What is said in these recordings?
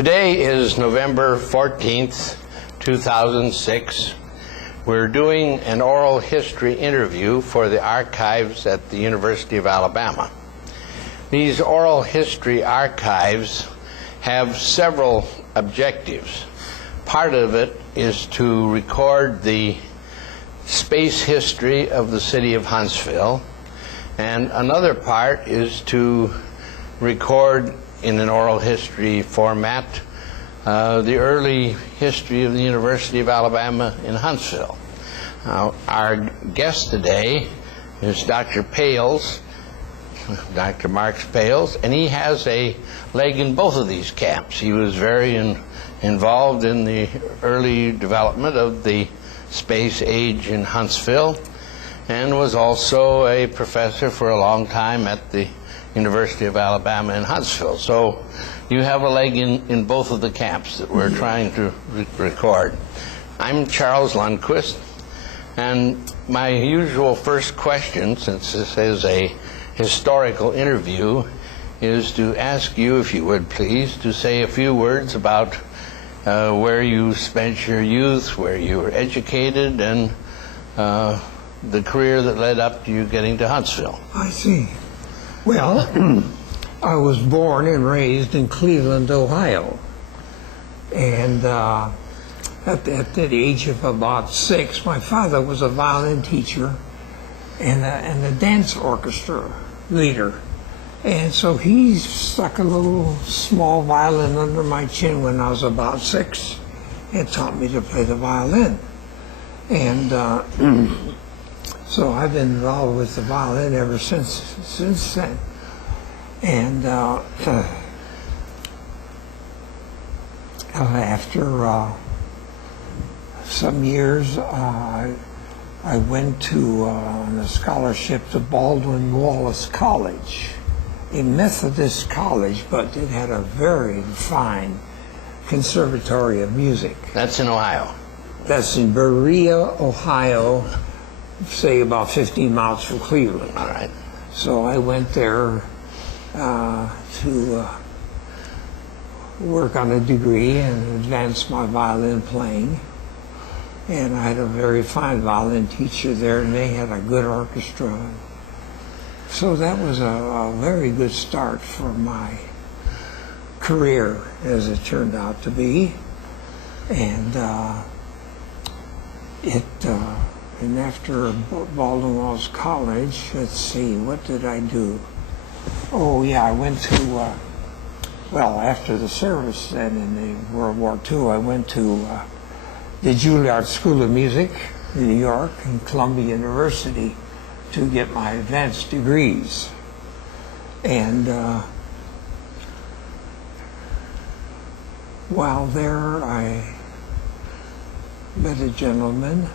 Today is November 14th, 2006. We're doing an oral history interview for the archives at the University of Alabama. These oral history archives have several objectives. Part of it is to record the space history of the city of Huntsville, and another part is to record in an oral history format the early history of the University of Alabama in Huntsville. Our guest today is Dr. Pales, Dr. Marx Pales, and he has a leg in both of these camps. He was very involved in the early development of the space age in Huntsville, and was also a professor for a long time at the University of Alabama in Huntsville. So you have a leg in both of the camps that we're trying to record. I'm Charles Lundquist, and my usual first question, since this is a historical interview, is to ask you, if you would please, to say a few words about where you spent your youth, where you were educated, and the career that led up to you getting to Huntsville. I see. Well, I was born and raised in Cleveland, Ohio. And at the age of about 6, my father was a violin teacher and a dance orchestra leader. And so he stuck a little small violin under my chin when I was about 6 and taught me to play the violin. And so I've been involved with the violin ever since then. And after some years, I went to on a scholarship to Baldwin Wallace College, a Methodist college, but it had a very fine conservatory of music. That's in Ohio. That's in Berea, Ohio, say about 15 miles from Cleveland. All right. So I went there to work on a degree and advance my violin playing. And I had a very fine violin teacher there, and they had a good orchestra. So that was a very good start for my career, as it turned out to be. And and after Baldwin Wallace College, let's see, what did I do? Oh yeah, I went to, well, after the service then in the World War II, I went to the Juilliard School of Music in New York and Columbia University to get my advanced degrees. And while there, I met a gentleman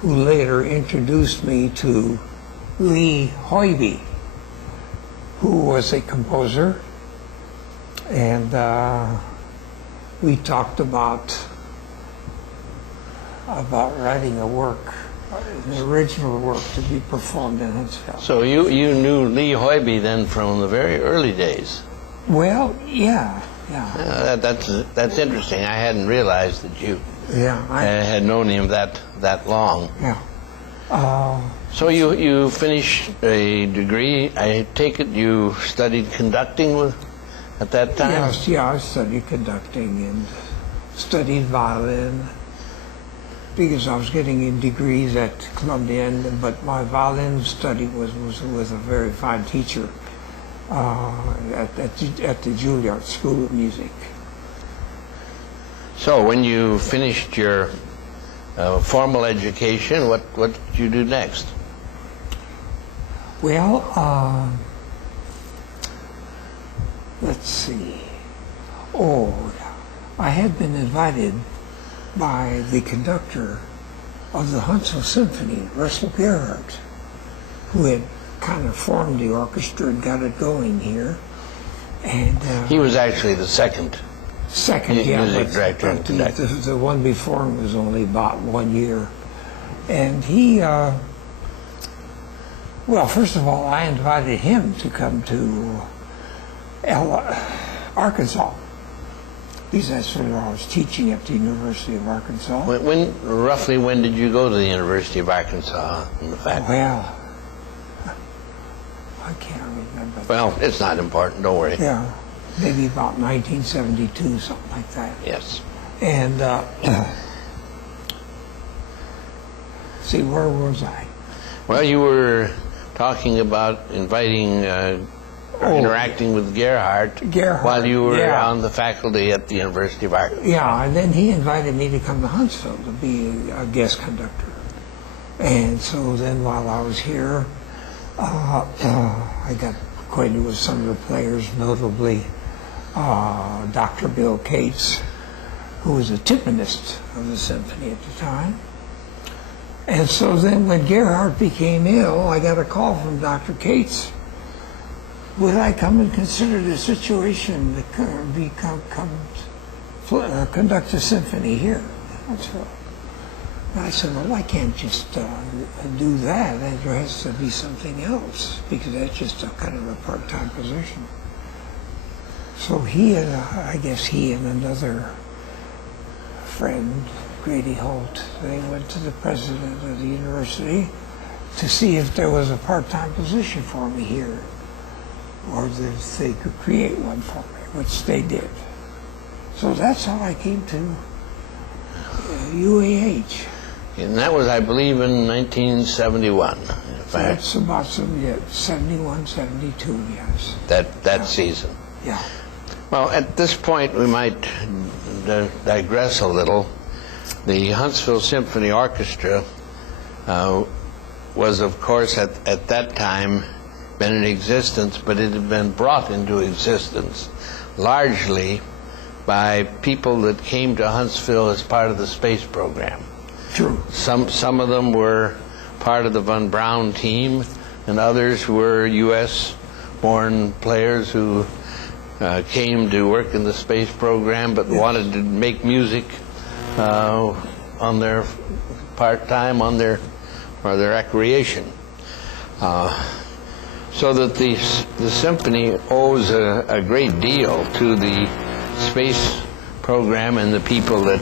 who later introduced me to Lee Hoybe, who was a composer, and we talked about writing a work, an original work to be performed in Huntsville. So you knew Lee Hoybe then from the very early days? Well, yeah. That's interesting. I hadn't realized that you had known him that long. Yeah. So you finished a degree. I take it you studied conducting at that time? Yes, yeah, I studied conducting and studied violin because I was getting in degrees at Columbia, but my violin study was with a very fine teacher at the Juilliard School of Music. So when you finished your formal education, what did you do next? Well, let's see. Oh, I had been invited by the conductor of the Huntsville Symphony, Russell Gerhardt, who had kind of formed the orchestra and got it going here. And he was actually the second music director and conductor. The one before him was only about 1 year. And he, well, first of all, I invited him to come to Arkansas because that's what I was teaching at the University of Arkansas. Roughly when did you go to the University of Arkansas in the faculty? Well, I can't remember. Well, it's not important, don't worry. Yeah, maybe about 1972, something like that. Yes. And see, where was I? Well, you were talking about inviting or interacting with Gerhard while you were on the faculty at the University of Arkansas. Yeah, and then he invited me to come to Huntsville to be a guest conductor. And so then while I was here, I got acquainted with some of the players, notably Dr. Bill Cates, who was a timpanist of the symphony at the time. And so then when Gerhard became ill, I got a call from Dr. Cates. Would I come and consider the situation to conduct a symphony here in Huntsville? And I said, well, I can't just do that. There has to be something else, because that's just a kind of a part-time position. So I guess he and another friend, Grady Holt, they went to the president of the university to see if there was a part-time position for me here, or if they could create one for me, which they did. So that's how I came to UAH. And that was, I believe, in 1971. That's about 71, 72, yes. That season. Yeah. Well, at this point, we might digress a little. The Huntsville Symphony Orchestra was, of course, at that time been in existence, but it had been brought into existence largely by people that came to Huntsville as part of the space program. True. Some of them were part of the von Braun team, and others were U.S.-born players who came to work in the space program but wanted to make music on their part-time, on their recreation. So that the symphony owes a great deal to the space program and the people that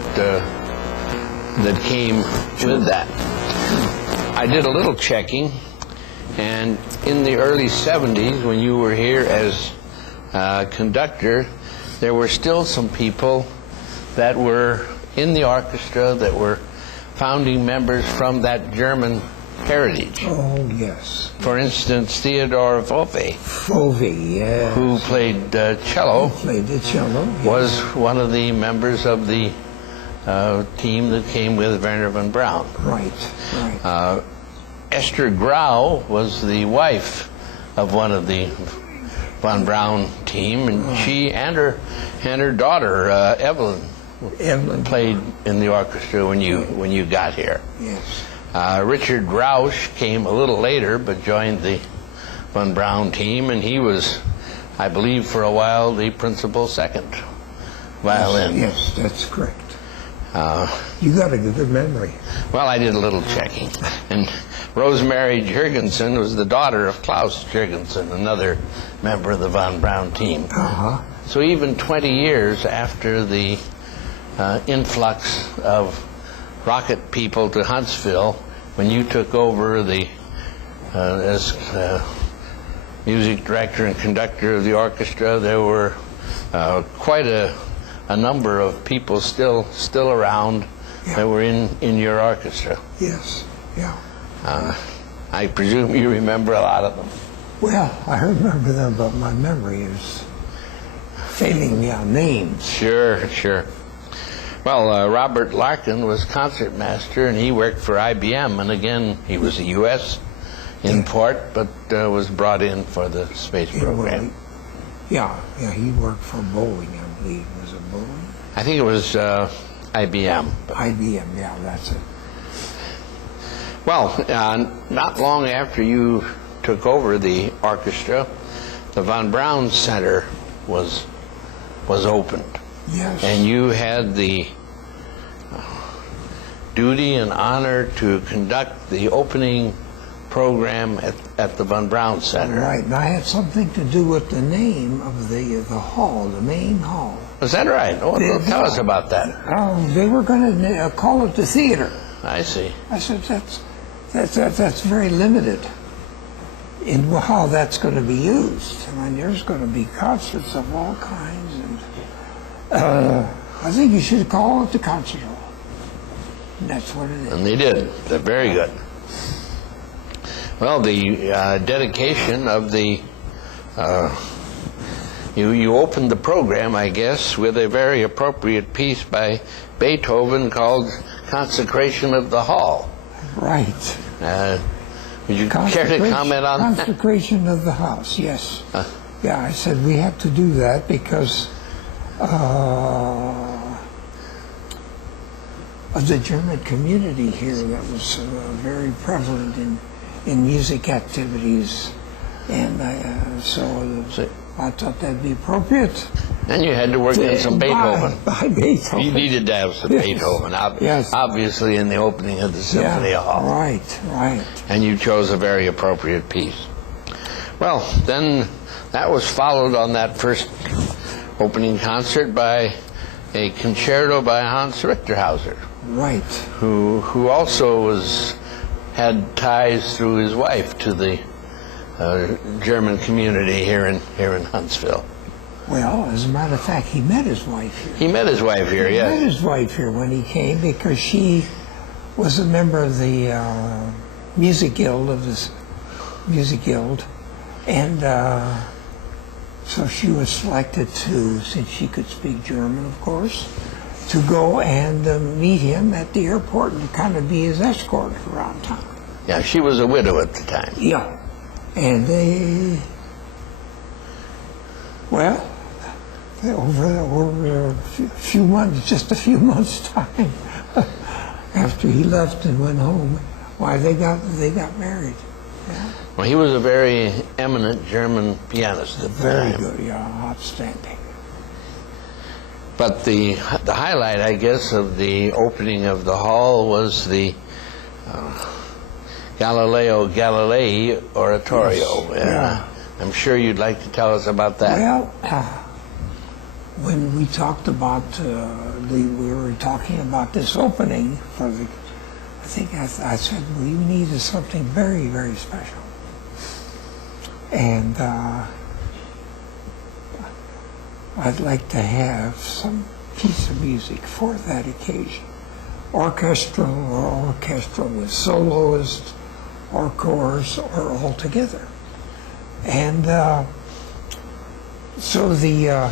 came with that. I did a little checking, and in the early 70s, when you were here as conductor, there were still some people that were in the orchestra that were founding members from that German heritage. Oh, yes. For instance, Theodor Fove, yes. who played cello, Yes. was one of the members of the team that came with Werner von Braun. Right. Esther Grau was the wife of one of the von Braun team, and she and her daughter Evelyn played in the orchestra when you got here. Yes. Richard Rausch came a little later, but joined the von Braun team, and he was, I believe, for a while the principal second violin. Yes, that's correct. You got a good memory. Well, I did a little checking. And Rosemary Jurgensen was the daughter of Klaus Jurgensen, another member of the von Braun team. Uh-huh. So even 20 years after the influx of rocket people to Huntsville, when you took over as music director and conductor of the orchestra, there were quite a number of people still around that were in your orchestra. Yes, yeah. I presume you remember a lot of them. Well, I remember them, but my memory is failing me on names. Sure. Well, Robert Larkin was concertmaster, and he worked for IBM, and again, he was a U.S. import, but was brought in for the space program. Yeah, he worked for Boeing, I believe. Was it Boeing? I think it was IBM. IBM, yeah, that's it. Well, not long after you took over the orchestra, the von Braun Center was opened. Yes. And you had the duty and honor to conduct the opening program at the Braun Center. Right, and I had something to do with the name of the hall, the main hall. Is that right? Oh, tell us about that. They were going to call it the theater. I see. I said, that's very limited in how that's going to be used. I mean, there's going to be concerts of all kinds, and I think you should call it the concert hall. And that's what it is. And they did. They're very good. Well, the dedication of the you opened the program, I guess, with a very appropriate piece by Beethoven called "Consecration of the Hall." Right. Would you care to comment on that? Consecration of the house, yes. Yeah, I said we have to do that because of the German community here that was very prevalent in music activities, and so I thought that'd be appropriate. And you had to work in some Beethoven. By Beethoven. You needed to have some Beethoven, Yes. obviously, in the opening of the Symphony Hall. Right. And you chose a very appropriate piece. Well, then that was followed on that first opening concert by a concerto by Hans Richterhauser. Right. Who also had ties through his wife to the German community here in Huntsville. Well, as a matter of fact, he met his wife here. He met his wife here, yes. He met his wife here when he came because she was a member of the music guild and so she was selected to, since she could speak German, of course, to go and meet him at the airport and kind of be his escort around town. Yeah, she was a widow at the time. Yeah. And they, well, over a few months, just a few months' time, after he left and went home, why they got married. Yeah. Well, he was a very eminent German pianist at the Very time. good, yeah, outstanding. But the highlight, I guess, of the opening of the hall was the Galileo Galilei oratorio. Yes, yeah. I'm sure you'd like to tell us about that. Well, when we talked about we were talking about this opening for the, I think I said we needed something very, very special, and I'd like to have some piece of music for that occasion, orchestral with soloists or chorus or all together. And so the,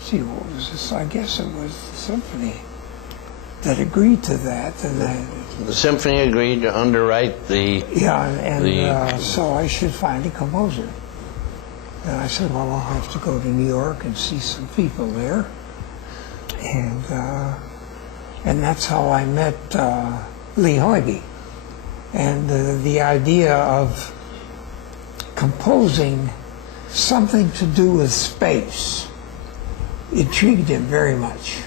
see, what was this? I guess it was the symphony that agreed to that. And the symphony agreed to underwrite the... Yeah, and so I should find a composer. And I said, well, I'll have to go to New York and see some people there. And that's how I met Lee Hoiby. And the idea of composing something to do with space intrigued him very much.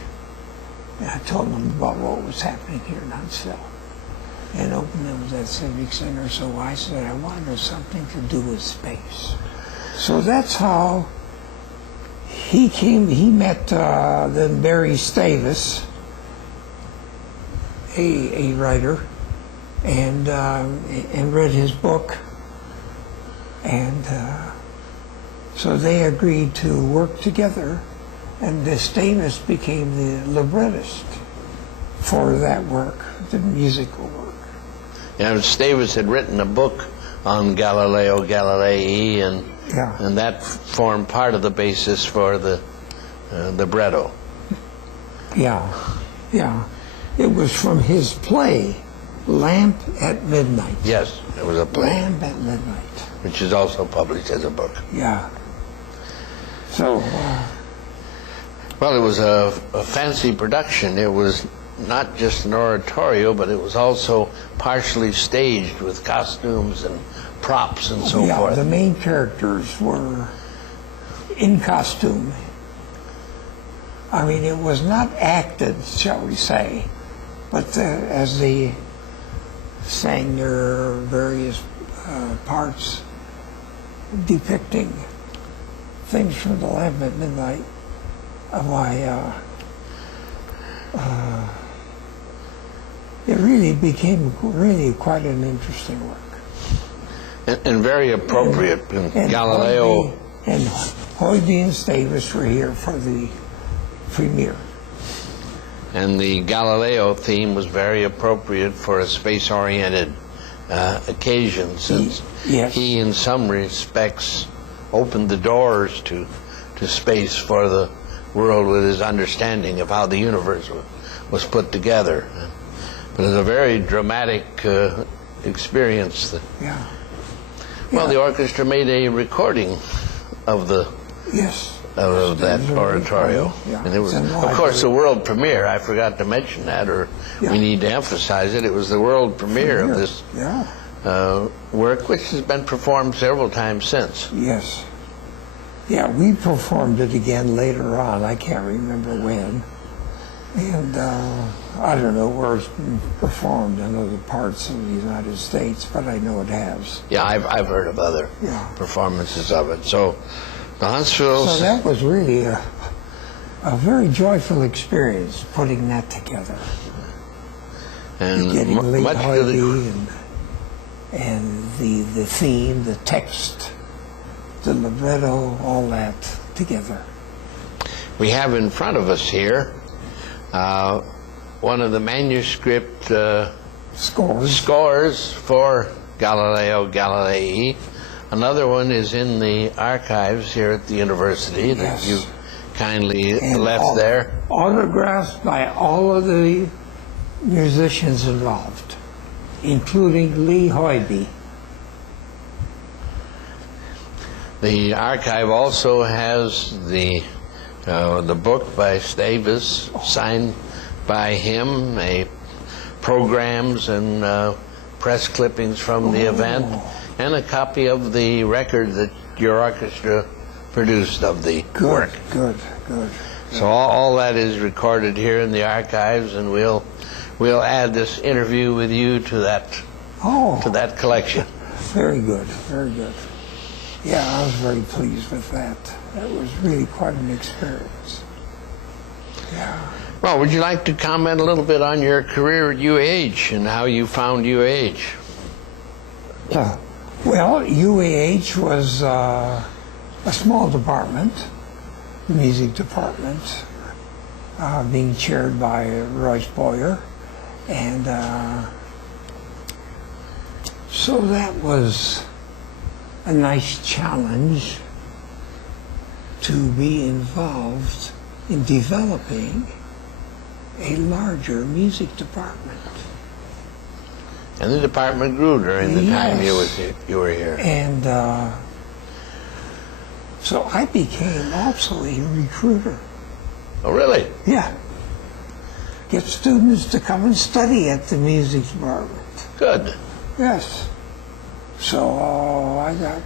And I told him about what was happening here in Huntsville and opened up that Civic Center. So I said I wanted something to do with space. So that's how he came. He met then Barry Stavis, a writer, and read his book. And so they agreed to work together, and Stavis became the librettist for that work, the musical work. Yeah, Stavis had written a book on Galileo Galilei, and that formed part of the basis for the libretto. Yeah. It was from his play, Lamp at Midnight. Yes, it was a play. Lamp at Midnight. Which is also published as a book. Yeah. So... well, it was a fancy production. It was not just an oratorio, but it was also partially staged with costumes and props and so forth. The main characters were in costume. I mean, it was not acted, shall we say, but as the sang their various parts depicting things from the Lamp at Midnight. It really became really quite an interesting work. And very appropriate. And Galileo. Hoyby and Davis were here for the premiere. And the Galileo theme was very appropriate for a space-oriented occasion, since Yes. he, in some respects, opened the doors to space for the world with his understanding of how the universe was put together. But it's a very dramatic experience. Yeah. Well, the orchestra made a recording of Yes. of that oratorio. Yeah. And it was, It's in of course, the library. world premiere. I forgot to mention that, or Yeah. we need to emphasize it. It was the world premiere of this Yeah. work, which has been performed several times since. Yes. Yeah, we performed it again later on. I can't remember when. And I don't know where it's been performed in other parts of the United States, but I know it has. Yeah, I've heard of other Yeah. performances of it. So the Huntsville. So that was really a very joyful experience putting that together. and Getting Lee much to the, Hoyby and the theme, the text, the libretto, all that together. we have in front of us here one of the manuscript scores for Galileo Galilei. Another one is in the archives here at the university that Yes. you kindly And left there. Autographed by all of the musicians involved, including Lee Hoyby. The archive also has the book by Davis, signed by him, programs and press clippings from the event, and a copy of the record that your orchestra produced of the work. Good. So all that is recorded here in the archives, and we'll add this interview with you to that collection. Very good. Yeah, I was very pleased with that. That was really quite an experience. Yeah. Well, would you like to comment a little bit on your career at UAH and how you found UAH? Well, UAH was a small department, the music department, being chaired by Royce Boyer. And so that was a nice challenge to be involved in developing a larger music department. And the department grew during the time Yes. you were here. And so I became also a recruiter. Oh, really? Yeah. Get students to come and study at the music department. Good. Yes. So I got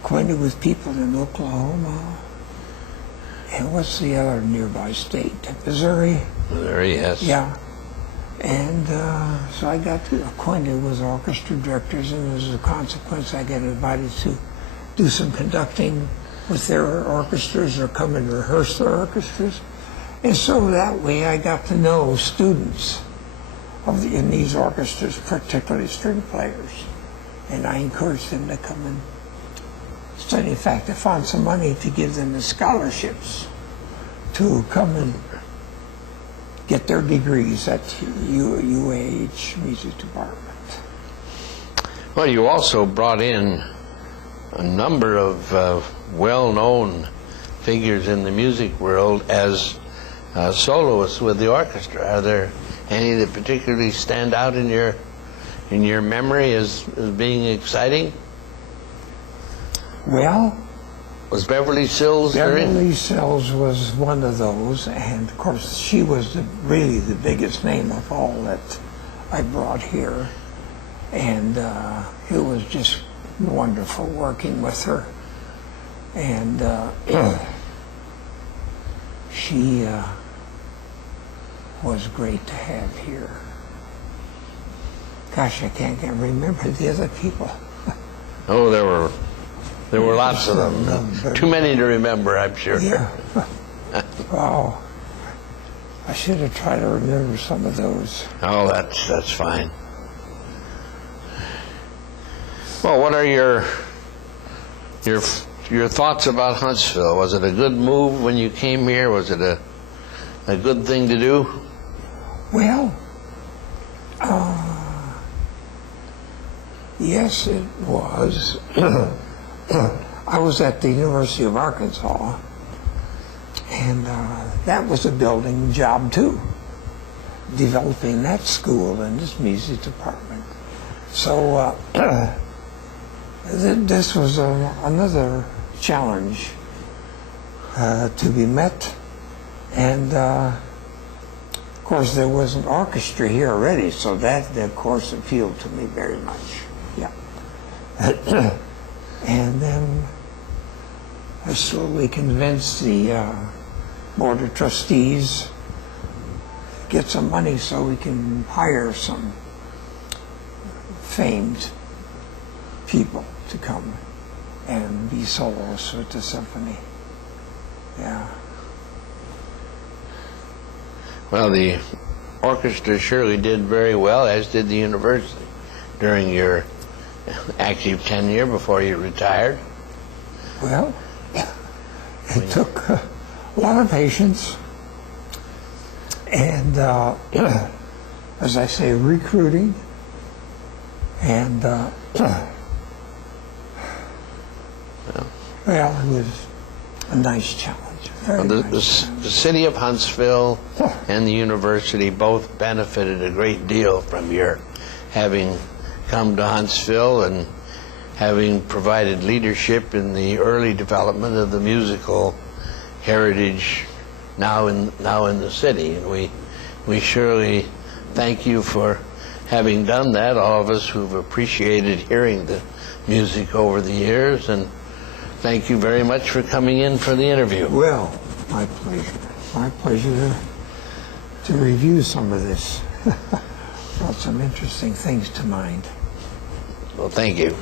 acquainted with people in Oklahoma. And what's the other nearby state? Missouri? Missouri, yes. Yeah. And so I got acquainted with orchestra directors, and as a consequence, I got invited to do some conducting with their orchestras or come and rehearse their orchestras. And so that way I got to know students in these orchestras, particularly string players. And I encouraged them to come and study. In fact, I found some money to give them the scholarships to come and get their degrees at UAH Music Department. Well, you also brought in a number of well-known figures in the music world as soloists with the orchestra. Are there any that particularly stand out in your memory as being exciting? Well, Was Beverly Sills there? Beverly Sills was one of those, and of course she was really the biggest name of all that I brought here. And it was just wonderful working with her. And she was great to have here. Gosh, I can't remember the other people. Oh, there were lots of them. Too many to remember, I'm sure. Yeah. Wow. I should have tried to remember some of those. Oh, that's fine. Well, what are your thoughts about Huntsville? Was it a good move when you came here? Was it a good thing to do? Well, yes, it was. I was at the University of Arkansas, and that was a building job too, developing that school and this music department. So this was another challenge to be met, and of course there was an orchestra here already, so that of course appealed to me very much. Yeah. And then I slowly convinced the board of trustees to get some money so we can hire some famed people to come and be soloists with the symphony. Yeah. Well, the orchestra surely did very well, as did the university during your active tenure before you retired. Well, it took a lot of patience and, as I say, recruiting and, well, it was a nice challenge. The city of Huntsville and the university both benefited a great deal from your having come to Huntsville and having provided leadership in the early development of the musical heritage now in the city. And we surely thank you for having done that, all of us who've appreciated hearing the music over the years, and thank you very much for coming in for the interview. Well, my pleasure. My pleasure to review some of this. Brought some interesting things to mind. Well, thank you.